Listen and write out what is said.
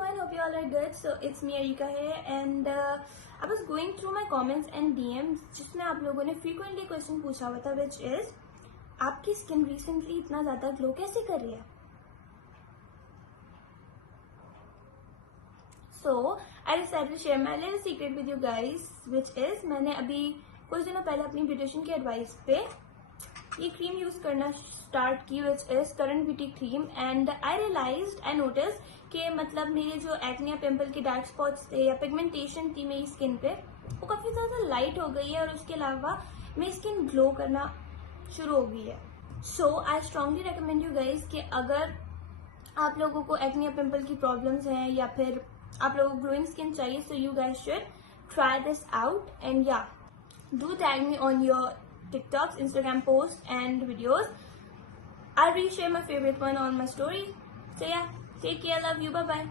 everyone, hope you all are good. So it's me Areeka here and I was going through my comments and DMs जिसमें आप लोगों ने frequently question पूछा हुआ था, which is आपकी skin recently इतना ज़्यादा glow कैसे कर रही है. So I decided to share my little secret with you guys, which is मैंने अभी कुछ दिनों पहले अपनी ब्यूटिशियन की एडवाइस पे ये क्रीम यूज करना स्टार्ट की, which is current beauty cream. And I notice कि मतलब मेरे जो एक्ने या पिंपल के डार्क स्पॉट्स थे या पिगमेंटेशन थी मेरी स्किन पे, वो काफी ज्यादा लाइट हो गई है और उसके अलावा मेरी स्किन ग्लो करना शुरू हो गई है. So I strongly recommend you guys कि अगर आप लोगों को एक्ने या पिंपल की प्रॉब्लम्स हैं या फिर आप लोगों को ग्लोइंग स्किन चाहिए, so you guys should try this out. And या do tag me on your TikToks, Instagram posts and videos. I'll reshare my favorite one on my story. So yeah, take care, love you, bye bye.